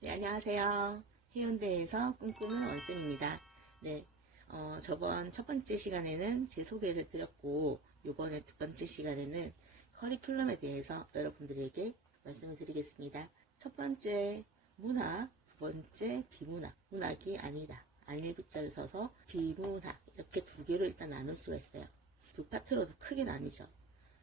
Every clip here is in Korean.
네, 안녕하세요. 해운대에서 꿈꾸는 원쌤입니다. 네, 저번 첫 번째 시간에는 제 소개를 드렸고, 요번에 두 번째 시간에는 커리큘럼에 대해서 여러분들에게 말씀을 드리겠습니다. 첫 번째, 문학, 두 번째, 비문학. 문학이 아니다. 안일부자를 써서 비문학. 이렇게 두 개로 일단 나눌 수가 있어요. 두 파트로도 크게 나뉘죠.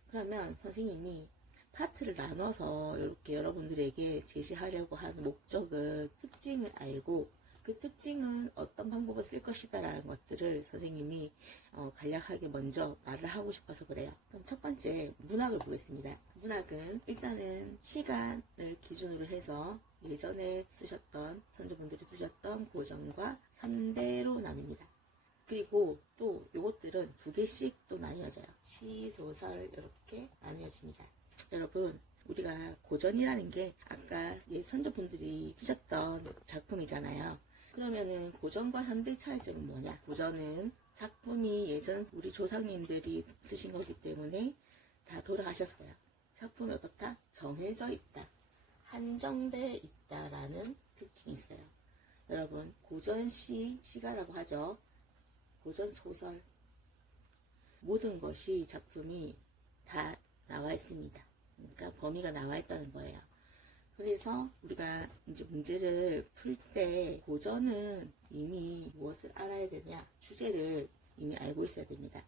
그러면 선생님이 파트를 나눠서 이렇게 여러분들에게 제시하려고 하는 목적은 특징을 알고 그 특징은 어떤 방법을 쓸 것이다 라는 것들을 선생님이 간략하게 먼저 말을 하고 싶어서 그래요. 그럼 첫 번째 문학을 보겠습니다. 문학은 일단은 시간을 기준으로 해서 예전에 쓰셨던 선조분들이 쓰셨던 고전과 3대로 나뉩니다. 그리고 또 요것들은 두 개씩 또 나뉘어져요. 시, 소설 이렇게 나뉘어집니다. 여러분, 우리가 고전이라는 게 아까 선조분들이 쓰셨던 작품이잖아요. 그러면은 고전과 현대 차이점은 뭐냐? 고전은 작품이 예전 우리 조상님들이 쓰신 거기 때문에 다 돌아가셨어요. 작품이 어떻다? 정해져 있다. 한정돼 있다라는 특징이 있어요. 여러분, 고전시, 시가라고 하죠. 고전 소설, 모든 것이 작품이 다 나와 있습니다. 그러니까 범위가 나와 있다는 거예요. 그래서 우리가 이제 문제를 풀 때 고전은 이미 무엇을 알아야 되냐, 주제를 이미 알고 있어야 됩니다.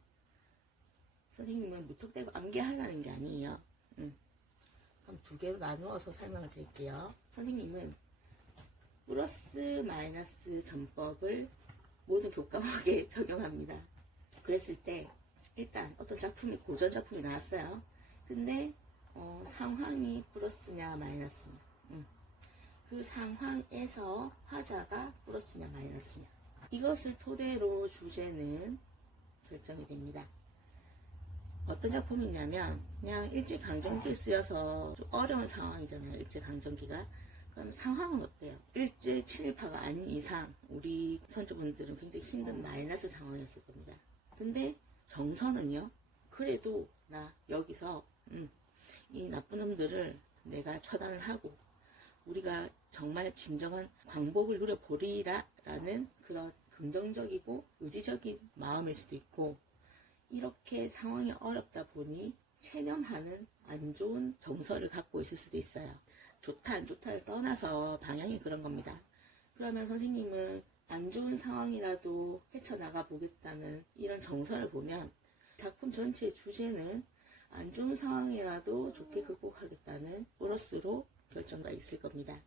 선생님은 무턱대고 암기하라는 게 아니에요. 그럼 두 개로 나누어서 설명을 드릴게요. 선생님은 플러스 마이너스 전법을 모든 교과목에 적용합니다. 그랬을 때 일단 어떤 작품이 고전 작품이 나왔어요. 근데 상황이 플러스냐 마이너스냐, 그 상황에서 화자가 플러스냐 마이너스냐, 이것을 토대로 주제는 결정이 됩니다. 어떤 작품이냐면 그냥 일제강점기에 쓰여서 좀 어려운 상황이잖아요. 일제강점기가. 그럼 상황은 어때요? 일제 친일파가 아닌 이상 우리 선조분들은 굉장히 힘든 마이너스 상황이었을 겁니다. 근데 정서는요, 그래도 나 여기서 이 나쁜 놈들을 내가 처단을 하고 우리가 정말 진정한 광복을 누려보리라 라는 그런 긍정적이고 의지적인 마음일 수도 있고, 이렇게 상황이 어렵다 보니 체념하는 안 좋은 정서를 갖고 있을 수도 있어요. 좋다 안 좋다를 떠나서 방향이 그런 겁니다. 그러면 선생님은 안 좋은 상황이라도 헤쳐나가 보겠다는 이런 정서를 보면 작품 전체의 주제는 안 좋은 상황이라도 좋게 극복하겠다는 플러스로 결정가 있을 겁니다.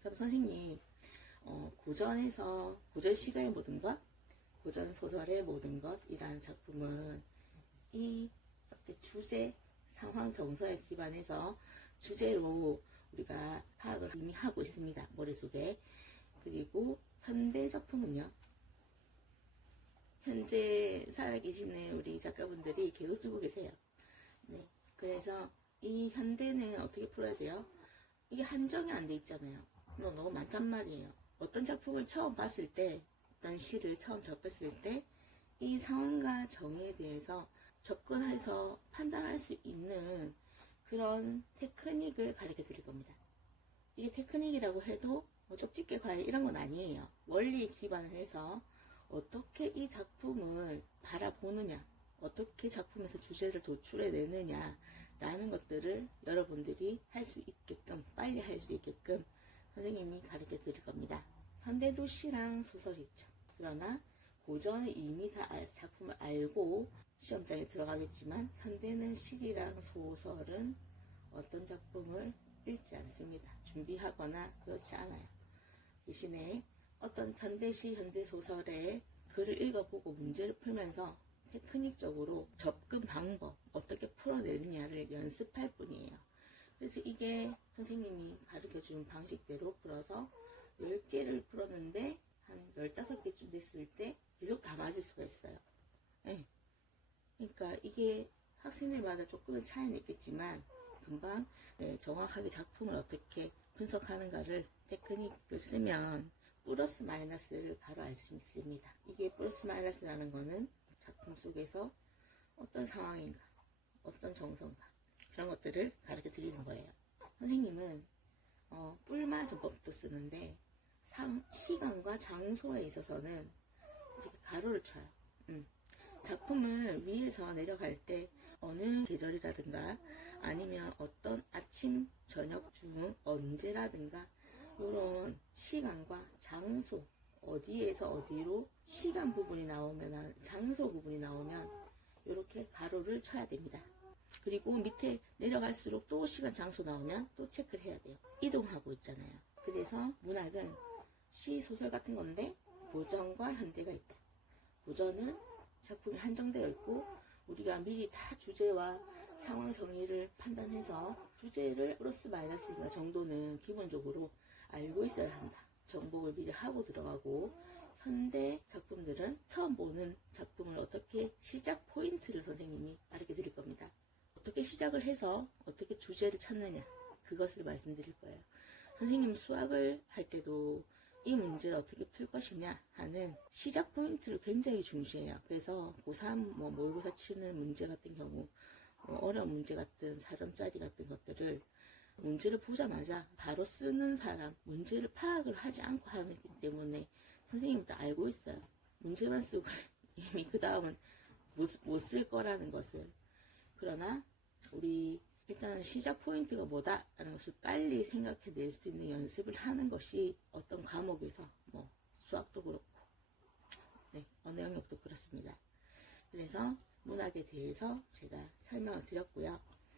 그럼 선생님, 고전에서 고전 시가의 모든 것, 고전 소설의 모든 것이라는 작품은 이렇게 주제, 상황, 정서에 기반해서 주제로 우리가 파악을 이미 하고 있습니다. 머릿속에. 그리고 현대 작품은요, 현재 살아계시는 우리 작가분들이 계속 쓰고 계세요. 네. 그래서 이 현대는 어떻게 풀어야 돼요? 이게 한정이 안 돼 있잖아요. 너무 많단 말이에요. 어떤 작품을 처음 봤을 때, 어떤 시를 처음 접했을 때, 이 상황과 정의에 대해서 접근해서 판단할 수 있는 그런 테크닉을 가르쳐 드릴 겁니다. 이게 테크닉이라고 해도 뭐 쪽집게 과외 이런 건 아니에요. 원리에 기반을 해서 어떻게 이 작품을 바라보느냐, 어떻게 작품에서 주제를 도출해내느냐 라는 것들을 여러분들이 할 수 있게끔, 빨리 할 수 있게끔 선생님이 가르쳐 드릴 겁니다. 현대도 시랑 소설이 있죠. 그러나 고전은 이미 다 작품을 알고 시험장에 들어가겠지만, 현대는 시리랑 소설은 어떤 작품을 읽지 않습니다. 준비하거나 그렇지 않아요. 대신에 어떤 현대시, 현대소설의 글을 읽어보고 문제를 풀면서 테크닉적으로 접근 방법, 어떻게 풀어내느냐를 연습할 뿐이에요. 그래서 이게 선생님이 가르쳐주는 방식대로 풀어서 10개를 풀었는데 한 15개쯤 됐을 때 계속 다 맞을 수가 있어요. 네. 그러니까 이게 학생들마다 조금은 차이는 있겠지만 금방 정확하게 작품을 어떻게 분석하는가를 테크닉을 쓰면 플러스 마이너스를 바로 알 수 있습니다. 이게 플러스 마이너스라는 거는 작품 속에서 어떤 상황인가, 어떤 정서인가, 그런 것들을 가르쳐 드리는 거예요. 선생님은 뿔마 전법도 쓰는데 시간과 장소에 있어서는 이렇게 가로를 쳐요. 작품을 위에서 내려갈 때 어느 계절이라든가 아니면 어떤 아침, 저녁 중 언제라든가 이런 시간과 장소 어디에서 어디로 시간 부분이 나오면 장소 부분이 나오면 이렇게 가로를 쳐야 됩니다. 그리고 밑에 내려갈수록 또 시간 장소 나오면 또 체크를 해야 돼요. 이동하고 있잖아요. 그래서 문학은 시, 소설 같은 건데 고전과 현대가 있다. 고전은 작품이 한정되어 있고 우리가 미리 다 주제와 상황 정의를 판단해서 주제를 플러스 마이너스 정도는 기본적으로 알고 있어야 한다. 정복을 미리 하고 들어가고 현대 작품들은 처음 보는 작품을 어떻게 시작 포인트를 선생님이 가르쳐 드릴 겁니다. 어떻게 시작을 해서 어떻게 주제를 찾느냐 그것을 말씀드릴 거예요. 선생님 수학을 할 때도 이 문제를 어떻게 풀 것이냐 하는 시작 포인트를 굉장히 중시해요. 그래서 고3 모의고사 치는 문제 같은 경우 어려운 문제 같은 4점짜리 같은 것들을 문제를 보자마자 바로 쓰는 사람, 문제를 파악을 하지 않고 하기 때문에 선생님도 알고 있어요. 문제만 쓰고 이미 그 다음은 못 쓸 거라는 것을. 그러나 우리 일단 시작 포인트가 뭐다라는 것을 빨리 생각해낼 수 있는 연습을 하는 것이 어떤 과목에서 수학도 그렇고 어느 영역도 그렇습니다. 그래서 문학에 대해서 제가 설명을 드렸고요.